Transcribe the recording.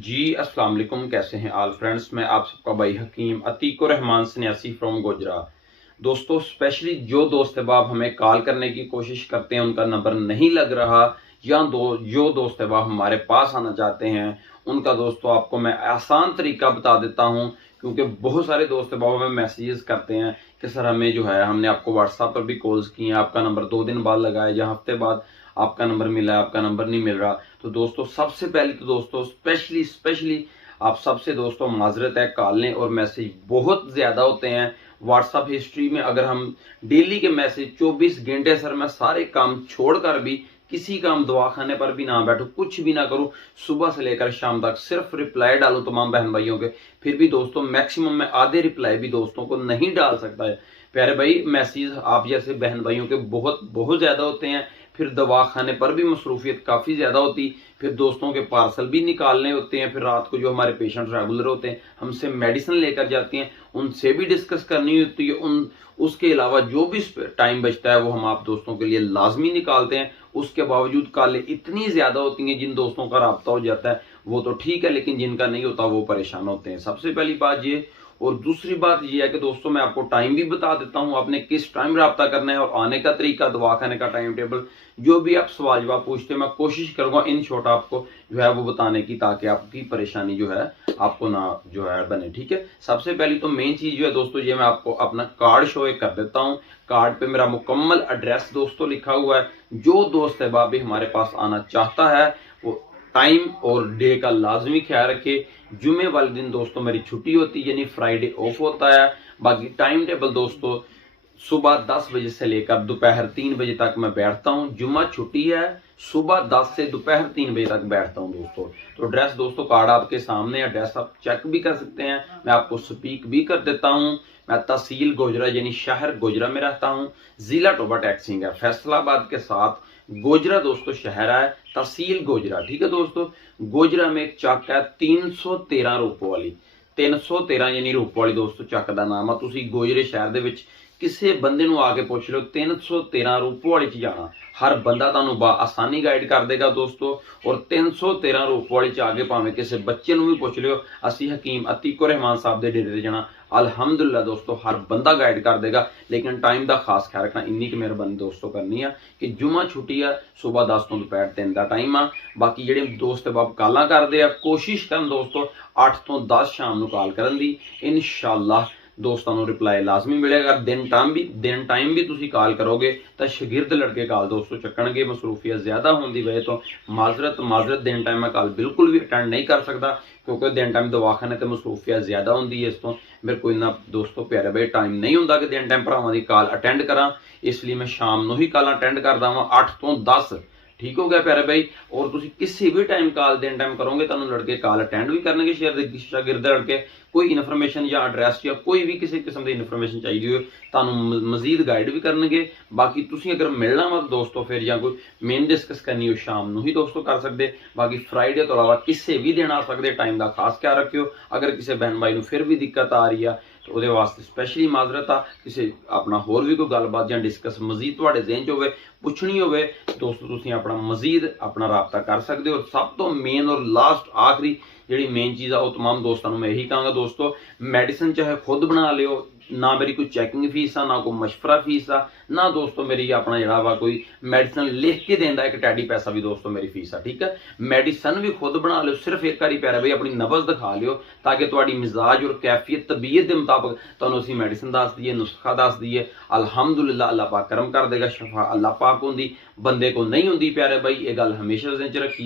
जी अस्सलाम वालेकुम, कैसे हैं ऑल फ्रेंड्स। मैं आप सबका भाई हकीम अतीकुर रहमान सन्यासी फ्रॉम गोजरा। दोस्तों, स्पेशली जो दोस्त अहबाब हमें कॉल करने की कोशिश करते हैं, उनका नंबर नहीं लग रहा, या जो दोस्त अहबाब हमारे पास आना चाहते हैं, उनका दोस्तों आपको मैं आसान तरीका बता देता हूं। क्योंकि बहुत सारे दोस्त अहबाब हमें मैसेजेस करते हैं कि सर हमें जो है, हमने आपको व्हाट्सएप पर भी कॉल्स की हैं, आपका नंबर 2 दिन बाद लगाया या हफ्ते बाद आपका नंबर मिला है, आपका नंबर नहीं मिल रहा। तो दोस्तों, सबसे पहले तो दोस्तों स्पेशली आप सबसे दोस्तों माजरत है, कॉलें और मैसेज बहुत ज्यादा होते हैं। व्हाट्सएप हिस्ट्री में अगर हम डेली के मैसेज 24 घंटे, सर मैं सारे काम छोड़कर भी किसी काम दवाखाने पर भी ना बैठूं, कुछ भी ना करूं, सुबह से लेकर शाम तक सिर्फ रिप्लाई डालूं तमाम बहन भाइयों के, फिर भी दोस्तों मैक्सिमम में आधे रिप्लाई भी दोस्तों को नहीं डाल सकता है। प्यारे भाई, मैसेज आप जैसे बहन भाइयों के बहुत बहुत ज्यादा होते हैं, फिर दवाखाने पर भी मसरूफियत काफी ज्यादा होती, फिर दोस्तों के पार्सल भी निकालने होते हैं, फिर रात को जो हमारे पेशेंट रेगुलर होते हैं हमसे मेडिसिन लेकर जाते हैं, उनसे भी डिस्कस करनी होती है। उसके अलावा जो भी टाइम बचता है वो हम आप दोस्तों के लिए लाजमी निकालते हैं। उसके बावजूद कॉलें इतनी ज्यादा होती हैं, जिन दोस्तों का राब्ता हो जाता है वो तो ठीक है, लेकिन जिनका नहीं होता वो परेशान होते हैं। सबसे पहली बात ये, और दूसरी बात यह है कि दोस्तों मैं आपको टाइम भी बता देता हूं, आपने किस टाइम रब्ता करना है और आने का तरीका, दवाखाने का टाइम टेबल, जो भी आप सवाल जवाब पूछते हैं मैं कोशिश करूंगा इन शॉर्ट आपको जो है वो बताने की, ताकि आपकी परेशानी जो है आपको ना जो है बने। ठीक है, सबसे पहली तो मेन चीज जो है दोस्तों, ये मैं आपको अपना कार्ड शो कर देता हूं। कार्ड पे मेरा मुकम्मल एड्रेस दोस्तों लिखा हुआ है। जो दोस्त अहबाब भी हमारे पास आना चाहता है वो टाइम और डे का लाजमी ख्याल रखे। जुमे वाले दिन दोस्तों मेरी छुट्टी होती है, यानी फ्राइडे ऑफ होता है। बाकी टाइम टेबल दोस्तों सुबह 10 बजे से लेकर दोपहर 3 बजे तक मैं बैठता हूं। जुम्मा छुट्टी है, सुबह 10 से दोपहर 3 बजे तक बैठता हूं दोस्तों। तो एड्रेस दोस्तों कार्ड आपके सामने, एड्रेस आप चेक भी कर सकते हैं, मैं आपको स्पीक भी कर देता हूं। मैं तहसील गोजरा यानी शहर गोजरा में रहता हूं। जिला टोबा टैक्सिंग है फैसलाबाद के साथ। गोजरा दोस्तों शहर है, तहसील गोजरा। ठीक है दोस्तों, गोजरा में एक चक है 313 रूपों वाली, 313 यानी रूपों वाली दोस्तों चक का नाम है। तुसी गोजरे शहर दे विच किसी बंदे ਨੂੰ आके पूछ लो 313 रूपों वाली च जाना, हर बंदा ਤੁਹਾਨੂੰ आसानी गाइड कर देगा दोस्तों। और 313 रूपों वाली च आके भावें किसी बच्चे ਨੂੰ भी पूछ लियो, असी हकीम अतीकुर रहमान साहब के डेरे ते जाना, अल्हम्दुलिल्लाह दोस्तों हर बंदा गाइड कर देगा। लेकिन टाइम का खास ख्याल रखना, इन्नी की मेहरबानी दोस्तों करनी है कि जुम्मा छुट्टी है, सुबह 10 तो दोपहर 3 का टाइम आ। बाकी जेडे दोस्त बाब काला करते हैं, कोशिश करन दोस्तों 8 तो 10 शाम को कॉल करन दी, इंशाअल्लाह दोस्तों को रिप्लाई लाजमी मिलेगा। दिन टाइम भी तुसी कॉल करोगे तो शागिर्द लड़के कॉल दोस्तों चक्कणगे, मसरूफियत ज्यादा होने की वजह तो माजरत दिन टाइम मैं कॉल बिल्कुल भी अटेंड नहीं कर सकता, क्योंकि दिन टाइम दवाखाने ते मसरूफियत ज्यादा होंदी है। इस तो मेरे को इन्ना दोस्तों प्यारे भाई टाइम नहीं होंदा कि दिन टाइम भरावां दी कॉल अटेंड करा, इसलिए मैं शाम को ही कॉल अटेंड करदा वां 8 तो 10। ठीक हो गया प्यारे भाई। और तुसी किसी भी टाइम कॉल दिन टाइम करोगे तो लड़के कॉल अटेंड भी करनगे, शागिर्द लड़के। कोई इन्फॉर्मेशन या एड्रैस या कोई भी किसी किस्म की इन्फॉर्मेशन चाहिए हो तुहानू मजीद गाइड भी करनगे। बाकी तुसी अगर मिलना वा दोस्तों फिर या कोई मेन डिस्कस करनी हो शाम को ही दोस्तों कर सकते। बाकी फ्राइडे तो अलावा किसी भी दिन आ सकते, टाइम का खास ख्याल रखियो। अगर किसी बहन भाई को फिर भी दिक्कत आ रही है तो वो वास्ते स्पैशली माजरत आ, किसी अपना होर भी कोई गलबात या डिस्कस मजीद तुहाडे ज़हन च होवे पुछनी होवे दोस्तों, तुसीं अपना मजीद अपना राबता कर सकते हो। और सब तो मेन और लास्ट आखिरी जी मेन चीज़ आ, तमाम दोस्तों मैं यही कहूँगा दोस्तों, मेडिसिन चाहे खुद बना लियो, ना मेरी कोई चैकिंग फीस आ, ना कोई मशवरा फीस आ, ना दोस्तों मेरी अपना जड़ा वा कोई मेडिसिन लिख के देंदा एक टैडी पैसा भी दोस्तों मेरी फीस आ। ठीक है, मेडिसिन भी खुद बना लियो, सिर्फ एक बारी प्यारे भाई अपनी नब्ज दिखा लियो, ताकि तुहाडी मिजाज और कैफियत तबीयत के मुताबिक तुहानू असीं मेडिसिन दस दईए, नुस्खा दस दईए। अल्हम्दुलिल्लाह अल्लाह पाक करम कर देगा, शफा अल्लाह पाक होंदी, बंदे को नहीं होंदी प्यारे भाई, ये गल हमेशा ज़हन च रखी।